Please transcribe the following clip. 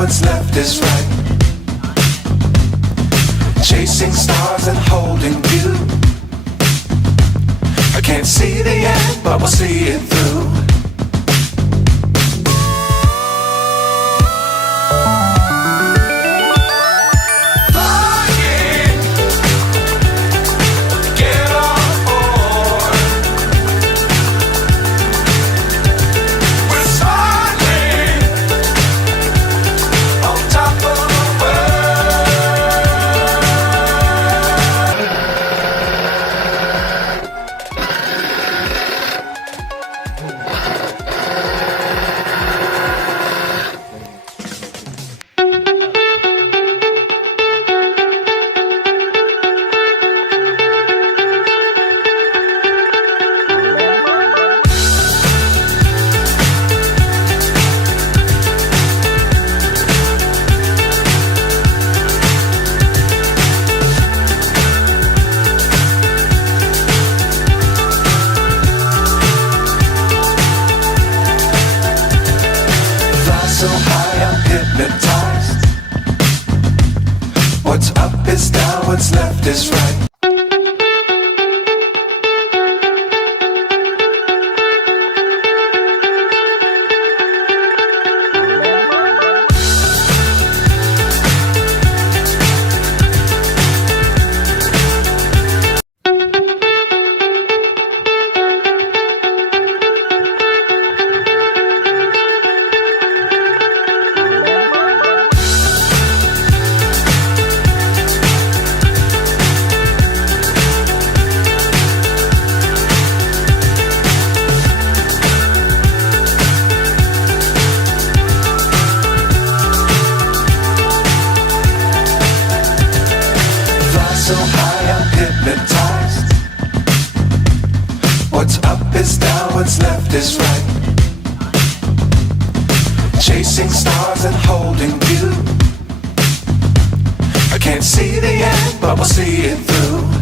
what's left is right. Chasing stars and holding you. I can't see the end, but we'll see it through. So high I'm hypnotized. What's up is down, what's left is right. So high I'm hypnotized. What's up is down, what's left is right. Chasing stars and holding you. I can't see the end, but we'll see it through.